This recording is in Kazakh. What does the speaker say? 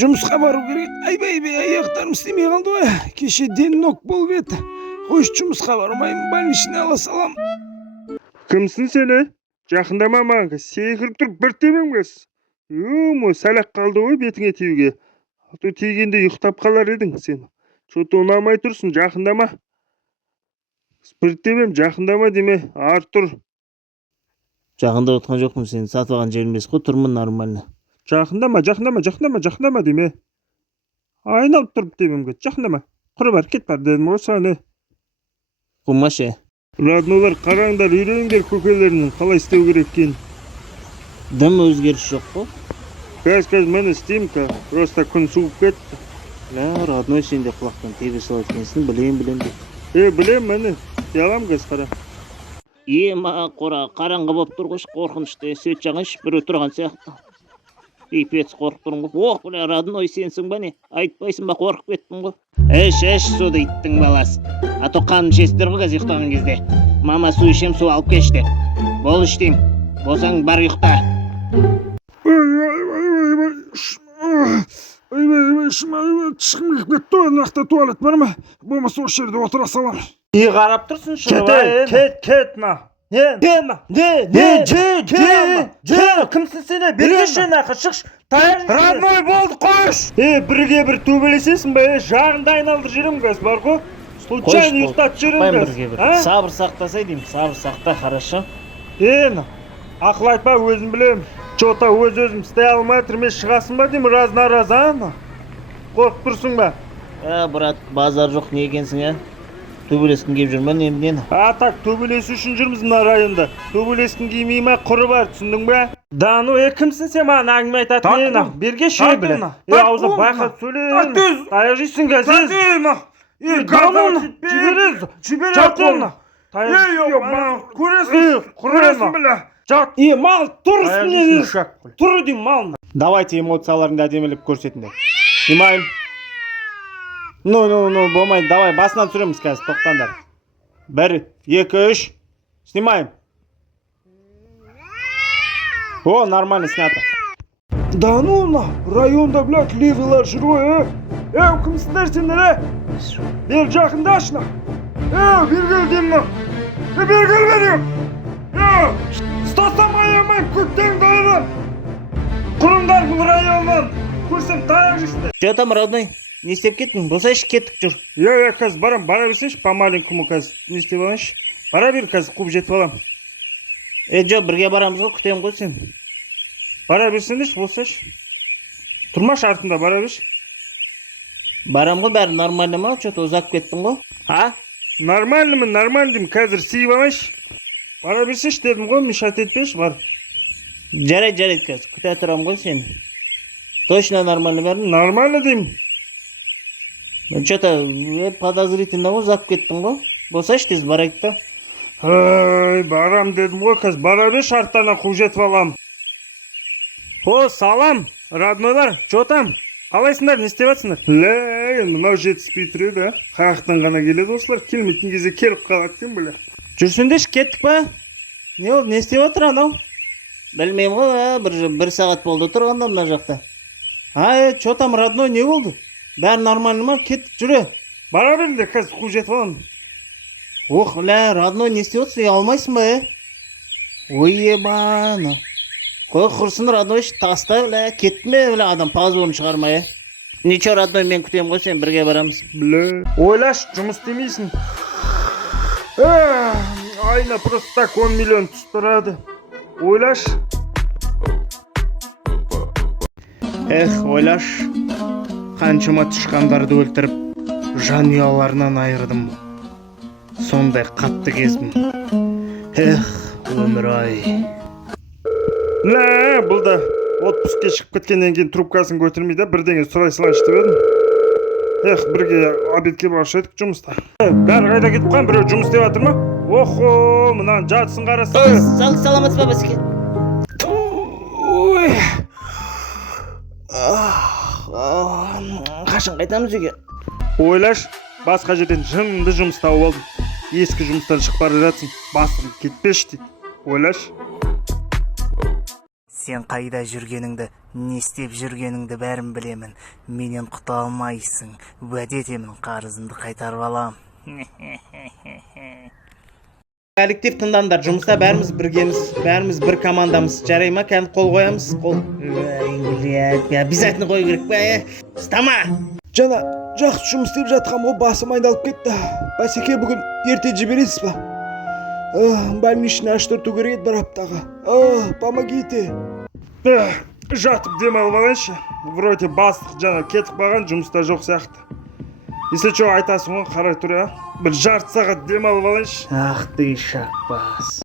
Жұмысқа бару керек. Айбай, аяқтарым істемей қалды ғой. Кеше деннок болып еді. Қойш, жұмысқа бармаймын, больничный ала салам. Кімсің сені? Жақындама маған, секіріп тұрып бір тебем кез. Сәлақ қалды ғой бетіңе тиюге. Аты тигенде ұйықтап қалар едің сен. Что-то ұнамай тұрсың, жақындама. Bir тебем, жақындама деме, ар тұр. Жақында отқан жоқпын, сен сатып алған жерім емес қой, тұрмын нормально. Жақындама деме. Айналып тұрып тебемге, жақындама. Құры бар, кет бар дедім ғой сәне. Қумашы. Роднойлар, қараңдар, үйреніңдер көкелерінің қалай істеу керек екен. Дым өзгеріс жоқ қой. Кәз мен істеймін, просто күн суып кетті. Родной сен де құлақтан тебе салады екенсің, білем деп. Білем мені, ялам кәз қара. Маған қора, қараңғы болып тұр ғой, қорқынышты, сөйт жағын бір отырған сияқты. Пипец қорқып тұрмын ғой. Родной сенсің ба не? Айтпайсың ба, қорқып кеттім ғой. Әш, суды иттің баласы. Ато қанын ішесіздер ғой қазір ұйықтаған кезде. Мама су ішем, су алып кешті. Бол іштейм. Болсаң бар ұйықта. Тышқым келіп кетті ғой, нақты туалет бар ма? Болмаса осы жерде отыра салам. Қарап тұрсың шырбай. Кет ма. Не? Кімсің сені? Бергешен ақы, шықш. Родной болды, қош. Бірге бір төбелесесің бе? Жағында айналдыр жерім кәз бар ғой. Случайно ұйықтат жерім кәз. Сабыр сақтасай деймін, сабыр сақта, хорошо. Ақыл айтпа, өзім білем. Что-то өз-өзім істей алмай тұрмес шығасың ба деймін, раз-нараз, қорқып тұрсың ба? Брат, базар жоқ, не екенсің, төбелескін кеп жүрмін, немден? Так, төбелесу үшін жүрміз мына районда. Төбелескін кемей ма, құры бар, түсіндің бе? Дану, кімсің сен маған әңгіме айтатын ені? Берге ше біле. Аузы байқат сөйлейін. Таяқ жейсің кәзіз. Көресің біле. Жат. Мал, тұр үстіне. Тұр дейм мал. Давайте эмоцияларыңды әдеміліп көрсетіңдер. Снимаем. Болмайды, давай, басынан түсіреміз қазір, тоқтандар. 1, 2, 3. Снимаем. Нормально снято. Да районда, блядь, левыйлар жүр ғой, кімсіңдер сендер, Бер жақындашына. Бергел деймін. Бергел берем. Стасам аяғымен көктен дайырын. Құрыңдар бұл районнан. Көрсем таяқ жейсіңдер. Жатам, родной. Не істеп кеттің? Болсайшы, кеттік жүр. Қазір барам, бара берсенші, по-маленькому қазір. Не істеп алайыншы? Бара бер қазір, қуып жетіп алам. Жоқ, бірге барамыз ғой, күтем ғой сен. Бара берсенші, болсайшы. Тұрмаш артында, бара берші. Барам ғой, бәрі нормально ма? Что-то ұзап кеттің ғой. Нормально деймін, қазір сейіп алайыншы. Бара берсенші дедім ғой, мешат етпеші, бар. Жарайды қазір, күте тұрам ғой сен. Точно нормально бәрін? Нормально деймін. Что-то подозрительно ғой, ұзап кеттің ғой. Болсайшы тез барайық та. Барам дедім ғой, қазір бара берші, арттарына қуып жетіп алам. Салам, роднойлар, что там? Қалайсыңдар, не істеп жатсыңдар? Мынау жетіспей тұр еді, қаяқтан ғана келеді осылар, келмейтін кезде келіп қалады екен біле. Жүрсіңдеші, кеттік па? Не болды, не істеп жатыр анау? Білмеймін ғой, бір сағат болды тұрғанда мына жақта. Что там, родной, не болды? Бәрі нормально ма? Кеттік, жүре. Бара беріңдер, қазір қуып жетіп алам. Родной, не істеп отырсың, алмайсың ба, Ебана. Қой құрсын, родной, тастай, кетті ме, адам позорын шығармай, Ничего, родной, мен күтем ғой, сен бірге барамыз. Ойлаш, жұмыс демейсің. Айна просто так 10 миллион түсіп тұрады. Ойлаш. Ойлаш. Қаншама тышқандарды өлтіріп, жанұяларынан айырдым. Сондай қатты кезбім. Өмір-ай. Бұл да отпускке шығып кеткеннен кейін трубкасын көтермейді, бірдеңе сұрай салайыншы деп едім. Бірге обедке баршы едік жұмыста. Бәрі қайда кетіп қалған, біреу жұмыс істеп жатыр ма? Мынаған жатсын қарасы. Саламатсыз ба бізге? Қашан қайтамыз үйге? Ойлаш, басқа жерден жынды жұмыс тауып алдым. Ескі жұмыстан шығып бара жатсың, басым кетпеші дейді. Ойлаш. сен қайда жүргеніңді, не істеп жүргеніңді бәрін білемін. Менен құта алмайсың. Уәде етемін, қарызымды қайтарып алам. Коллектив тыңдаңдар, жұмыста бәріміз біргеміз, бәріміз бір командамыз. Жарай ма? Кәдімгі қол қоямыз. Қол. Обязательно қою керек па? Стама! Жана жақсы жұмыс істеп жатқам ғой, басым айналып кетті. Басеке, бүгін ерте жібересіз ба? Больничный аштырту керек еді бір аптаға. Помогите. Жатып демалып алайыншы. Вроде бастық жана кетіп қалған, жұмыста жоқ сияқты. Если что айтасың ғой, қарай тұр, бір жарты сағат демалып алайыншы. Ах ты шақпас.